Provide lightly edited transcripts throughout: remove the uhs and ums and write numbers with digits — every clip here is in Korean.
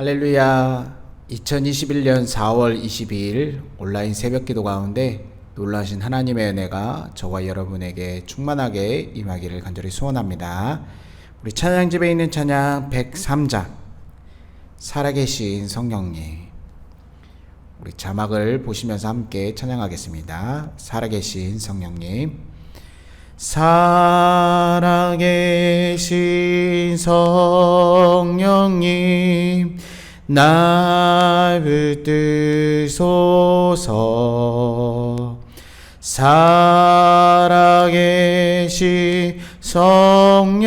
할렐루야. 2021년 4월 22일 온라인 새벽기도 가운데 놀라신 하나님의 은혜가 저와 여러분에게 충만하게 임하기를 간절히 소원합니다. 우리 찬양집에 있는 찬양 103장 살아계신 성령님, 우리 자막을 보시면서 함께 찬양하겠습니다. 살아계신 성령님. 살아계신 성령님, 날 붙드소서. 살아계신 성령님,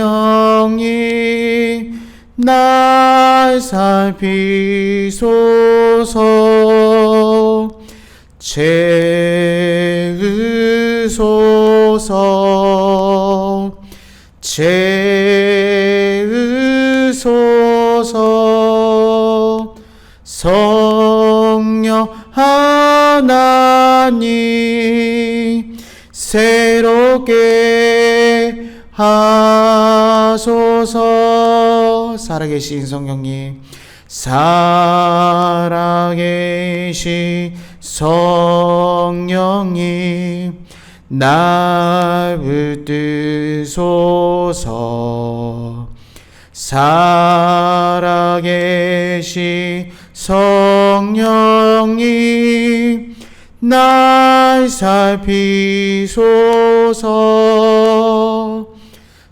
날 살피소서. 채우소서. 채우소서. 성령 하나님, 새롭게 하소서. 살아계신 성령님, 살아계신 성령님, 날 붙드소서. 살아계신 성령님, 날 살피소서.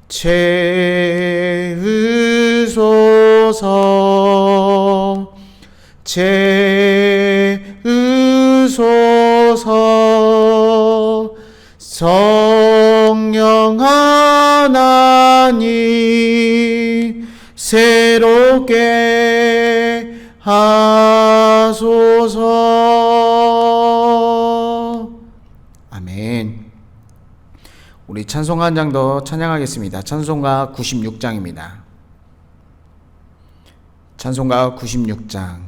채우소서. 채우소서. 성령 하나님, 새롭게 하소서. 아멘. 우리 찬송가 한 장 더 찬양하겠습니다. 찬송가 96장입니다. 찬송가 96장,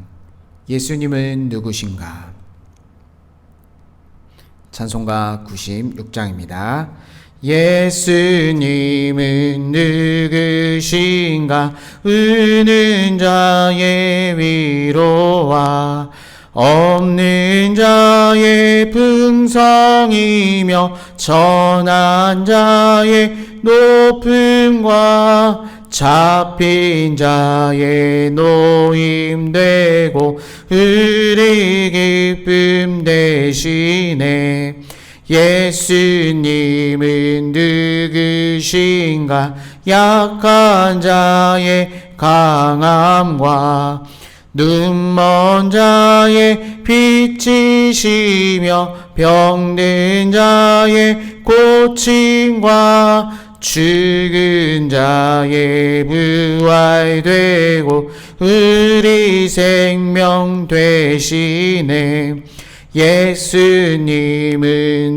예수님은 누구신가? 찬송가 96장입니다. 예수님은 누구신가? 우는 자의 위로와 없는 자의 풍성이며 전한 자의 높음과 잡힌 자의 노임되고 우리 기쁨 되시네. 예수님은 누구신가? 약한 자의 강함과 눈먼 자의 빛이시며 병든 자의 고침과 죽은 자의 부활되고 우리 생명 되시네. 예수님은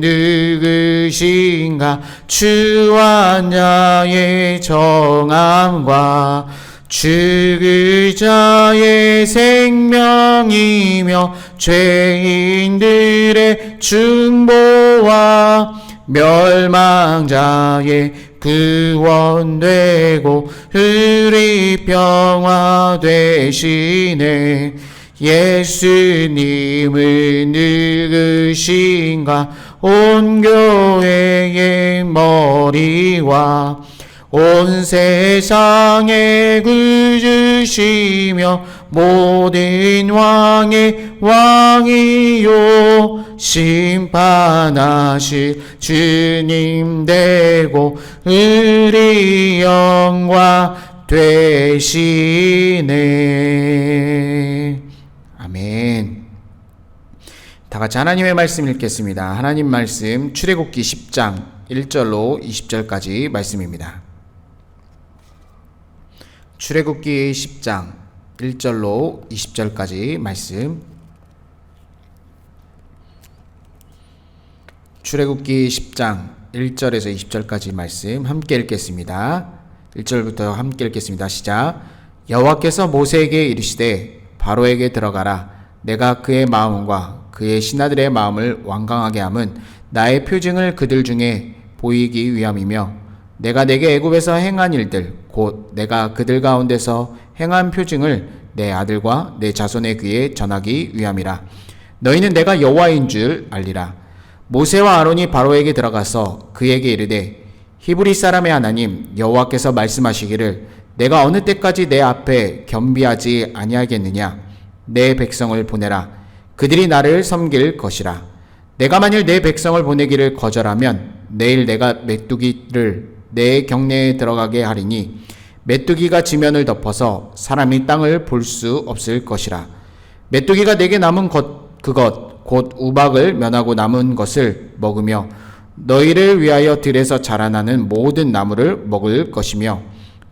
누구신가? 추한 자의 정함과 죽을 자의 생명이며 죄인들의 중보와 멸망자의 구원되고 우리 평화 되시네. 예수님은 누구신가? 온 교회의 머리와 온 세상의 구주시며 모든 왕의 왕이요 심판하실 주님 되고 우리 영광 되시네. 아멘. 다 같이 하나님의 말씀 읽겠습니다. 하나님 말씀 출애굽기 10장 1절로 20절까지 말씀입니다. 출애굽기 10장 1절로 20절까지 말씀. 출애굽기 10장 1절에서 20절까지 말씀 함께 읽겠습니다. 1절부터 함께 읽겠습니다. 시작. 여호와께서 모세에게 이르시되 바로에게 들어가라. 내가 그의 마음과 그의 신하들의 마음을 완강하게 함은 나의 표징을 그들 중에 보이기 위함이며 내가 내게 애굽에서 행한 일들 곧 내가 그들 가운데서 행한 표징을 내 아들과 내 자손의 귀에 전하기 위함이라. 너희는 내가 여호와인 줄 알리라. 모세와 아론이 바로에게 들어가서 그에게 이르되 히브리 사람의 하나님 여호와께서 말씀하시기를 내가 어느 때까지 내 앞에 겸비하지 아니하겠느냐. 내 백성을 보내라. 그들이 나를 섬길 것이라. 내가 만일 내 백성을 보내기를 거절하면 내일 내가 메뚜기를 내 경내에 들어가게 하리니 메뚜기가 지면을 덮어서 사람이 땅을 볼 수 없을 것이라. 메뚜기가 내게 남은 그것 곧 우박을 면하고 남은 것을 먹으며 너희를 위하여 들에서 자라나는 모든 나무를 먹을 것이며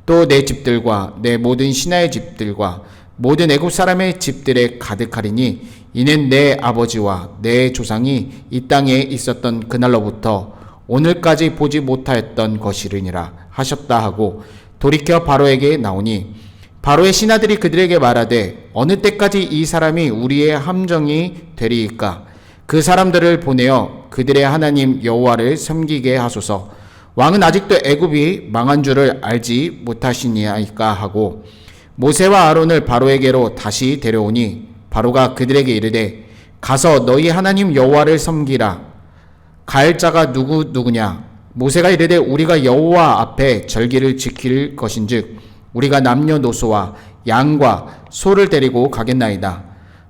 또 내 집들과 내 모든 신하의 집들과 모든 애굽 사람의 집들에 가득하리니 이는 내 아버지와 내 조상이 이 땅에 있었던 그날로부터 오늘까지 보지 못하였던 것이르니라 하셨다 하고 돌이켜 바로에게 나오니 바로의 신하들이 그들에게 말하되 어느 때까지 이 사람이 우리의 함정이 되리이까. 그 사람들을 보내어 그들의 하나님 여호와를 섬기게 하소서. 왕은 아직도 애굽이 망한 줄을 알지 못하시니이까 하고 모세와 아론을 바로에게로 다시 데려오니 바로가 그들에게 이르되 가서 너희 하나님 여호와를 섬기라. 갈 자가 누구냐. 모세가 이르되 우리가 여호와 앞에 절기를 지킬 것인즉 우리가 남녀노소와 양과 소를 데리고 가겠나이다.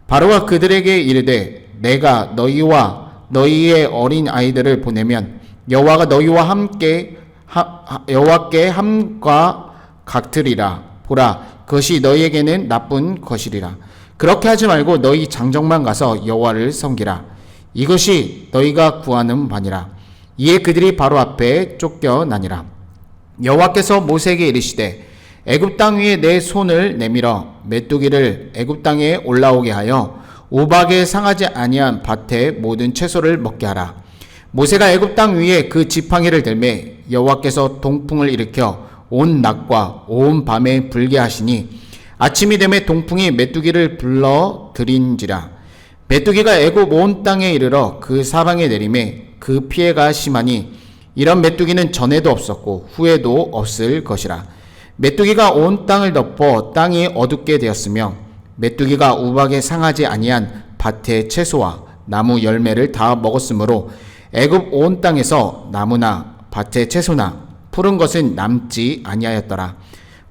바로가 그들에게 이르되 내가 너희와 너희의 어린 아이들을 보내면 여호와가 너희와 여호와께 함과 같으리라. 보라, 그것이 너희에게는 나쁜 것이리라. 그렇게 하지 말고 너희 장정만 가서 여호와를 섬기라. 이것이 너희가 구하는 바니라. 이에 그들이 바로 앞에 쫓겨나니라. 여호와께서 모세에게 이르시되 애굽 땅 위에 내 손을 내밀어 메뚜기를 애굽 땅에 올라오게 하여 우박에 상하지 아니한 밭의 모든 채소를 먹게 하라. 모세가 애굽 땅 위에 그 지팡이를 들매 여호와께서 동풍을 일으켜 온 낮과 온 밤에 불게 하시니 아침이 되매 동풍이 메뚜기를 불러 들인지라. 메뚜기가 애굽 온 땅에 이르러 그 사방에 내림에 그 피해가 심하니 이런 메뚜기는 전에도 없었고 후에도 없을 것이라. 메뚜기가 온 땅을 덮어 땅이 어둡게 되었으며 메뚜기가 우박에 상하지 아니한 밭의 채소와 나무 열매를 다 먹었으므로 애굽 온 땅에서 나무나 밭의 채소나 푸른 것은 남지 아니하였더라.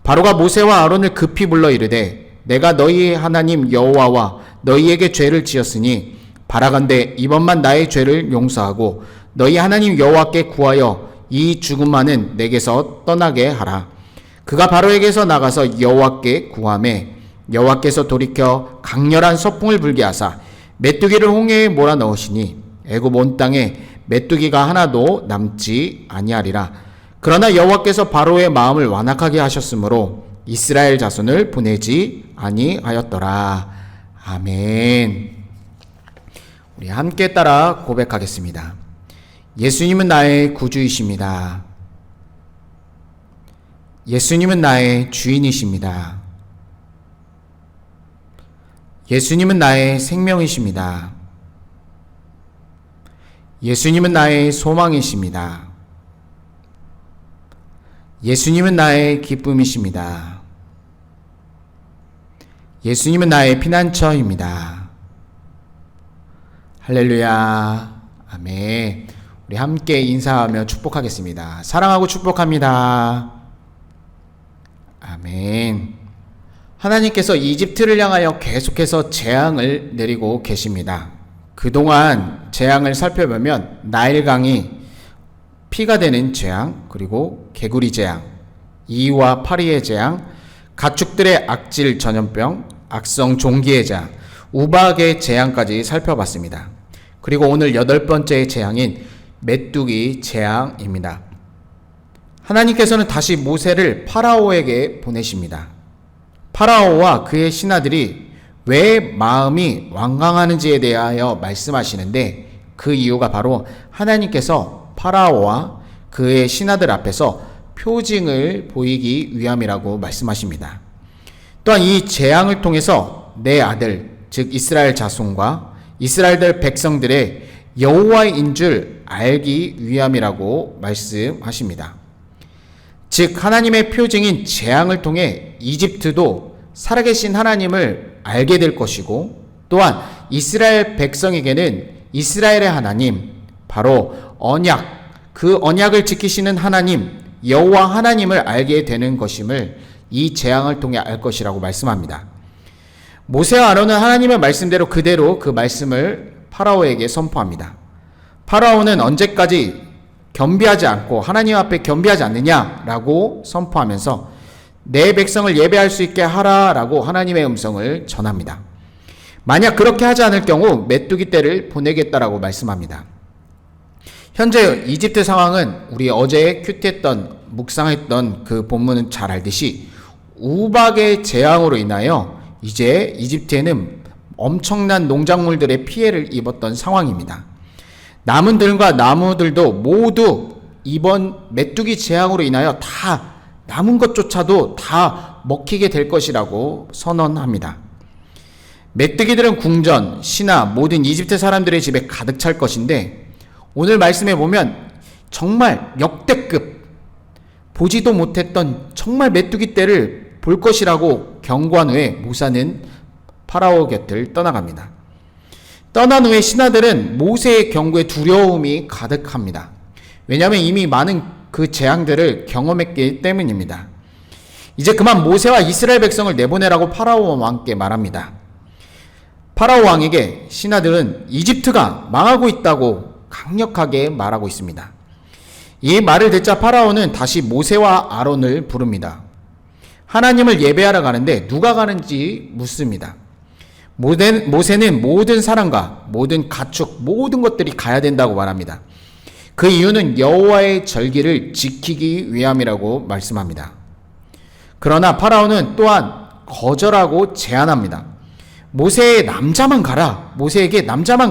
바로가 모세와 아론을 급히 불러 이르되 내가 너희 하나님 여호와와 너희에게 죄를 지었으니 바라건대 이번만 나의 죄를 용서하고 너희 하나님 여호와께 구하여 이 죽음만은 내게서 떠나게 하라. 그가 바로에게서 나가서 여호와께 구하매 여호와께서 돌이켜 강렬한 서풍을 불게 하사 메뚜기를 홍해에 몰아넣으시니 애굽 온 땅에 메뚜기가 하나도 남지 아니하리라. 그러나 여호와께서 바로의 마음을 완악하게 하셨으므로 이스라엘 자손을 보내지 아니하였더라. 아멘. 우리 함께 따라 고백하겠습니다. 예수님은 나의 구주이십니다. 예수님은 나의 주인이십니다. 예수님은 나의 생명이십니다. 예수님은 나의 소망이십니다. 예수님은 나의 기쁨이십니다. 예수님은 나의 피난처입니다. 할렐루야. 아멘. 우리 함께 인사하며 축복하겠습니다. 사랑하고 축복합니다. 아멘. 하나님께서 이집트를 향하여 계속해서 재앙을 내리고 계십니다. 그동안 재앙을 살펴보면 나일강이 피가 되는 재앙, 그리고 개구리 재앙, 이와 파리의 재앙, 가축들의 악질 전염병, 악성 종기의 재앙, 우박의 재앙까지 살펴봤습니다. 그리고 오늘 8번째 재앙인 메뚜기 재앙입니다. 하나님께서는 다시 모세를 파라오에게 보내십니다. 파라오와 그의 신하들이 왜 마음이 완강하는지에 대하여 말씀하시는데 그 이유가 바로 하나님께서 파라오와 그의 신하들 앞에서 표징을 보이기 위함이라고 말씀하십니다. 또한 이 재앙을 통해서 내 아들, 즉 이스라엘 자손과 이스라엘들 백성들의 여호와인 줄 알기 위함이라고 말씀하십니다. 즉 하나님의 표징인 재앙을 통해 이집트도 살아계신 하나님을 알게 될 것이고, 또한 이스라엘 백성에게는 이스라엘의 하나님, 바로 언약, 그 언약을 지키시는 하나님, 여호와 하나님을 알게 되는 것임을 이 재앙을 통해 알 것이라고 말씀합니다. 모세와 아론은 하나님의 말씀대로 그대로 그 말씀을 파라오에게 선포합니다. 파라오는 언제까지 겸비하지 않고 하나님 앞에 겸비하지 않느냐라고 선포하면서 내 백성을 예배할 수 있게 하라라고 하나님의 음성을 전합니다. 만약 그렇게 하지 않을 경우 메뚜기 떼를 보내겠다라고 말씀합니다. 현재 이집트 상황은 우리 어제 묵상했던 그 본문은 잘 알듯이 우박의 재앙으로 인하여 이제 이집트에는 엄청난 농작물들의 피해를 입었던 상황입니다. 남은 들과 나무들도 모두 이번 메뚜기 재앙으로 인하여 다 남은 것조차도 다 먹히게 될 것이라고 선언합니다. 메뚜기들은 궁전, 신하, 모든 이집트 사람들의 집에 가득 찰 것인데, 오늘 말씀에 보면 정말 역대급, 보지도 못했던 정말 메뚜기 떼를 볼 것이라고 경고한 후에 모세는 파라오 곁을 떠나갑니다. 떠난 후에 신하들은 모세의 경고에 두려움이 가득합니다. 왜냐하면 이미 많은 그 재앙들을 경험했기 때문입니다. 이제 그만 모세와 이스라엘 백성을 내보내라고 파라오 왕께 말합니다. 파라오 왕에게 신하들은 이집트가 망하고 있다고 강력하게 말하고 있습니다. 이 말을 듣자 파라오는 다시 모세와 아론을 부릅니다. 하나님을 예배하러 가는데 누가 가는지 묻습니다. 모세는 모든 사람과 모든 가축, 모든 것들이 가야 된다고 말합니다. 그 이유는 여호와의 절기를 지키기 위함이라고 말씀합니다. 그러나 파라오는 또한 거절하고 제안합니다. 모세에게 남자만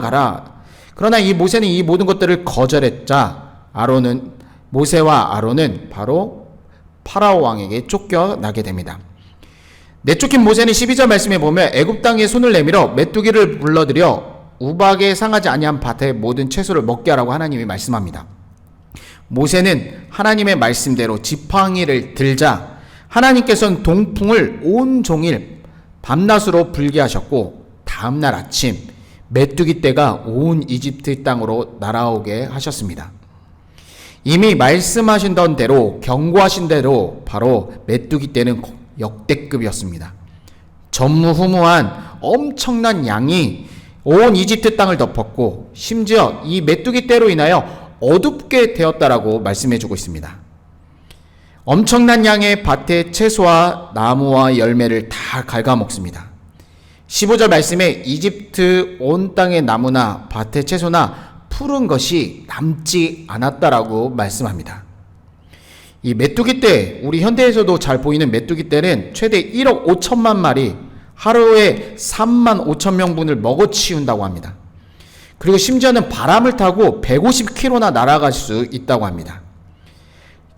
가라. 그러나 이 모세는 이 모든 것들을 거절했자 모세와 아론은 바로 파라오 왕에게 쫓겨나게 됩니다. 내쫓긴 모세는 12절 말씀에 보면 애굽 땅에 손을 내밀어 메뚜기를 불러들여 우박에 상하지 아니한 밭의 모든 채소를 먹게 하라고 하나님이 말씀합니다. 모세는 하나님의 말씀대로 지팡이를 들자 하나님께서는 동풍을 온종일 밤낮으로 불게 하셨고, 다음날 아침 메뚜기 떼가 온 이집트 땅으로 날아오게 하셨습니다. 이미 말씀하신 대로, 경고하신 대로 바로 메뚜기 떼는 역대급이었습니다. 전무후무한 엄청난 양이 온 이집트 땅을 덮었고, 심지어 이 메뚜기 떼로 인하여 어둡게 되었다라고 말씀해주고 있습니다. 엄청난 양의 밭의 채소와 나무와 열매를 다 갉아먹습니다. 15절 말씀에 이집트 온 땅의 나무나 밭의 채소나 푸른 것이 남지 않았다라고 말씀합니다. 이 메뚜기 떼, 우리 현대에서도 잘 보이는 메뚜기 떼는 최대 1억 5천만 마리, 하루에 3만 5천 명분을 먹어치운다고 합니다. 그리고 심지어는 바람을 타고 150km나 날아갈 수 있다고 합니다.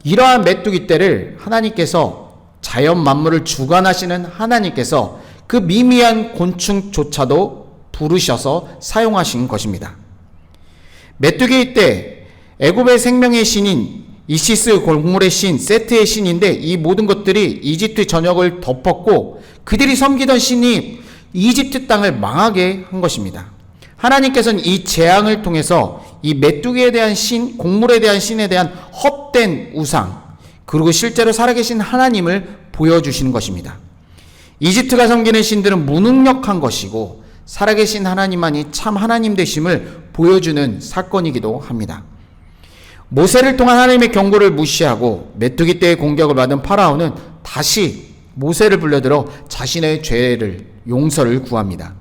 이러한 메뚜기 떼를 하나님께서, 자연 만물을 주관하시는 하나님께서 그 미미한 곤충조차도 부르셔서 사용하신 것입니다. 메뚜기 떼, 애굽의 생명의 신인 이시스, 곡물의 신, 세트의 신인데, 이 모든 것들이 이집트 전역을 덮었고 그들이 섬기던 신이 이집트 땅을 망하게 한 것입니다. 하나님께서는 이 재앙을 통해서 이 메뚜기에 대한 신, 곡물에 대한 신에 대한 헛된 우상, 그리고 실제로 살아계신 하나님을 보여주시는 것입니다. 이집트가 섬기는 신들은 무능력한 것이고 살아계신 하나님만이 참 하나님 되심을 보여주는 사건이기도 합니다. 모세를 통한 하나님의 경고를 무시하고 메뚜기 떼의 공격을 받은 파라오는 다시 모세를 불러들어 자신의 죄를, 용서를 구합니다.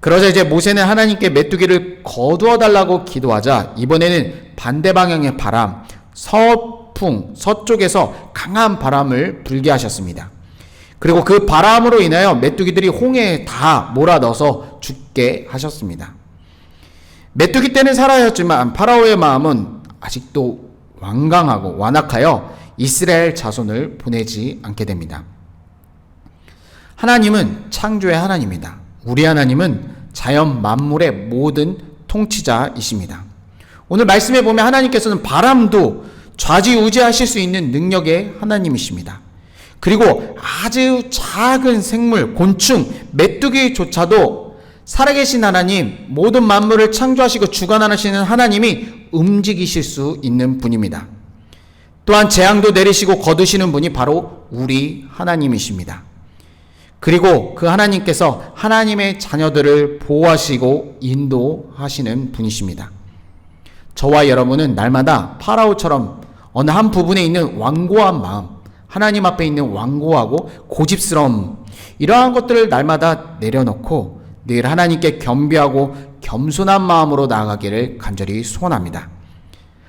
그러자 이제 모세는 하나님께 메뚜기를 거두어 달라고 기도하자 이번에는 반대 방향의 바람, 서쪽에서 강한 바람을 불게 하셨습니다. 그리고 그 바람으로 인하여 메뚜기들이 홍해에 다 몰아넣어서 죽게 하셨습니다. 메뚜기 떼는 사라졌지만 파라오의 마음은 아직도 완강하고 완악하여 이스라엘 자손을 보내지 않게 됩니다. 하나님은 창조의 하나님입니다. 우리 하나님은 자연 만물의 모든 통치자이십니다. 오늘 말씀에 보면 하나님께서는 바람도 좌지우지하실 수 있는 능력의 하나님이십니다. 그리고 아주 작은 생물, 곤충, 메뚜기조차도 살아계신 하나님, 모든 만물을 창조하시고 주관하시는 하나님이 움직이실 수 있는 분입니다. 또한 재앙도 내리시고 거두시는 분이 바로 우리 하나님이십니다. 그리고 그 하나님께서 하나님의 자녀들을 보호하시고 인도하시는 분이십니다. 저와 여러분은 날마다 파라오처럼 어느 한 부분에 있는 완고한 마음, 하나님 앞에 있는 완고하고 고집스러움, 이러한 것들을 날마다 내려놓고 늘 하나님께 겸비하고 겸손한 마음으로 나아가기를 간절히 소원합니다.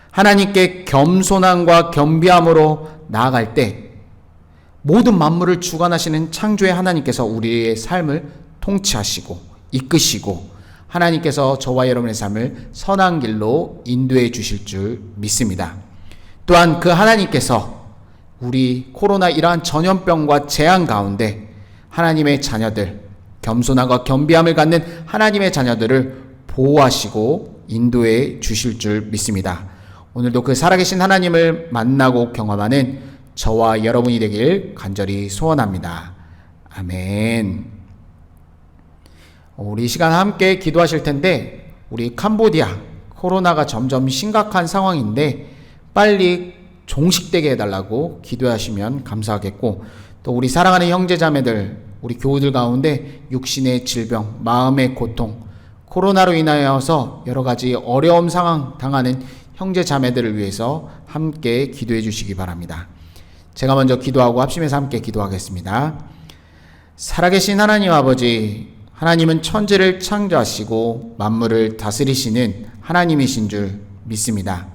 하나님께 겸손함과 겸비함으로 나아갈 때 모든 만물을 주관하시는 창조의 하나님께서 우리의 삶을 통치하시고 이끄시고 하나님께서 저와 여러분의 삶을 선한 길로 인도해 주실 줄 믿습니다. 또한 그 하나님께서 우리 코로나 이러한 전염병과 재앙 가운데 하나님의 자녀들, 겸손함과 겸비함을 갖는 하나님의 자녀들을 보호하시고 인도해 주실 줄 믿습니다. 오늘도 그 살아계신 하나님을 만나고 경험하는 저와 여러분이 되길 간절히 소원합니다. 아멘. 우리 이 시간 함께 기도하실 텐데, 우리 캄보디아 코로나가 점점 심각한 상황인데 빨리 종식되게 해달라고 기도하시면 감사하겠고, 또 우리 사랑하는 형제자매들, 우리 교우들 가운데 육신의 질병, 마음의 고통, 코로나로 인하여서 여러 가지 어려움 상황 당하는 형제자매들을 위해서 함께 기도해 주시기 바랍니다. 제가 먼저 기도하고 합심해서 함께 기도하겠습니다. 살아계신 하나님 아버지, 하나님은 천지를 창조하시고 만물을 다스리시는 하나님이신 줄 믿습니다.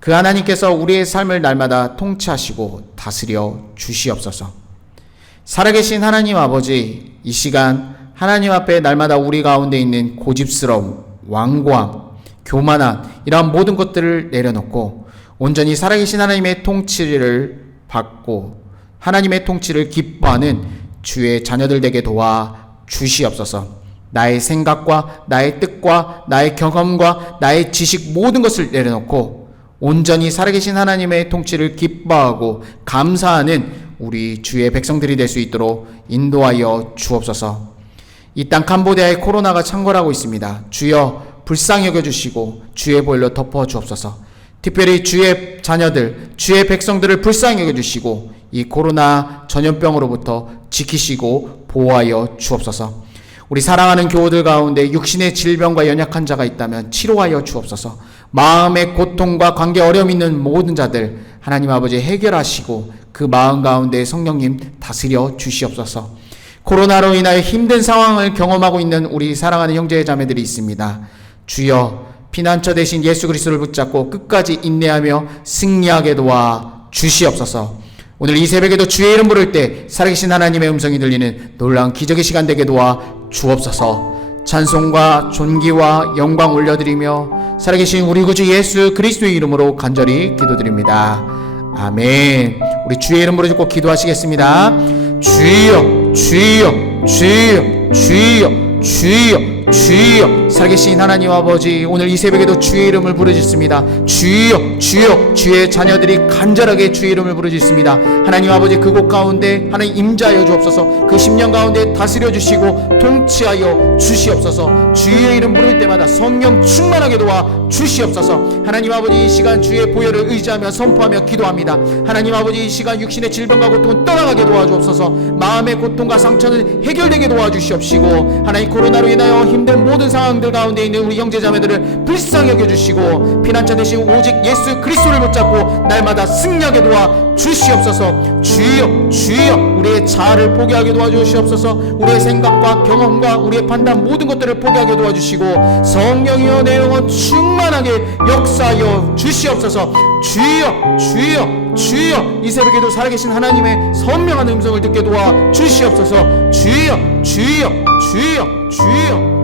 그 하나님께서 우리의 삶을 날마다 통치하시고 다스려 주시옵소서. 살아계신 하나님 아버지, 이 시간 하나님 앞에 날마다 우리 가운데 있는 고집스러움, 완고함, 교만함, 이러한 모든 것들을 내려놓고 온전히 살아계신 하나님의 통치를 받고 하나님의 통치를 기뻐하는 주의 자녀들 되게 도와 주시옵소서. 나의 생각과 나의 뜻과 나의 경험과 나의 지식 모든 것을 내려놓고 온전히 살아계신 하나님의 통치를 기뻐하고 감사하는 우리 주의 백성들이 될 수 있도록 인도하여 주옵소서. 이 땅 캄보디아에 코로나가 창궐하고 있습니다. 주여 불쌍히 여겨주시고 주의 보혈로 덮어 주옵소서. 특별히 주의 자녀들, 주의 백성들을 불쌍히 여겨주시고 이 코로나 전염병으로부터 지키시고 보호하여 주옵소서. 우리 사랑하는 교우들 가운데 육신의 질병과 연약한 자가 있다면 치료하여 주옵소서. 마음의 고통과 관계 어려움 있는 모든 자들 하나님 아버지 해결하시고 그 마음 가운데 성령님 다스려 주시옵소서. 코로나로 인하여 힘든 상황을 경험하고 있는 우리 사랑하는 형제 자매들이 있습니다. 주여 피난처 대신 예수 그리스도를 붙잡고 끝까지 인내하며 승리하게 도와 주시옵소서. 오늘 이 새벽에도 주의 이름 부를 때 살아계신 하나님의 음성이 들리는 놀라운 기적의 시간 되게 도와 주옵소서. 찬송과 존귀와 영광 올려드리며 살아계신 우리 구주 예수 그리스도의 이름으로 간절히 기도드립니다. 아멘. 우리 주의 이름 부르짖고 기도하시겠습니다. 주여 주여 주여 주여 주여 주여. 살아계신 하나님 아버지, 오늘 이 새벽에도 주의 이름을 부르짖습니다. 주여 주여. 주의 자녀들이 간절하게 주의 이름을 부르짖습니다. 하나님 아버지, 그곳 가운데 하나님 임재하여 주옵소서. 그 10년 가운데 다스려 주시고 통치하여 주시옵소서. 주의 이름 부를 때마다 성령 충만하게 도와 주시옵소서. 하나님 아버지, 이 시간 주의 보혈을 의지하며 선포하며 기도합니다. 하나님 아버지, 이 시간 육신의 질병과 고통은 떠나가게 도와주옵소서. 마음의 고통과 상처는 해결되게 도와주시옵시고, 하나님 코로나로 인하여 힘든 모든 상황들 가운데 있는 우리 형제자매들을 불쌍히 여겨주시고 피난처 대신 오직 예수 그리스도를 붙잡고 날마다 승리하게 도와 주시옵소서. 주여 주여. 우리의 자아를 포기하게 도와주시옵소서. 우리의 생각과 경험과 우리의 판단 모든 것들을 포기하게 도와주시고 성령이여 내 영혼 충만하게 역사하여 주시옵소서. 주여 주여 주여. 이 새벽에도 살아계신 하나님의 선명한 음성을 듣게 도와 주시옵소서. 주여 주여 주여 주여.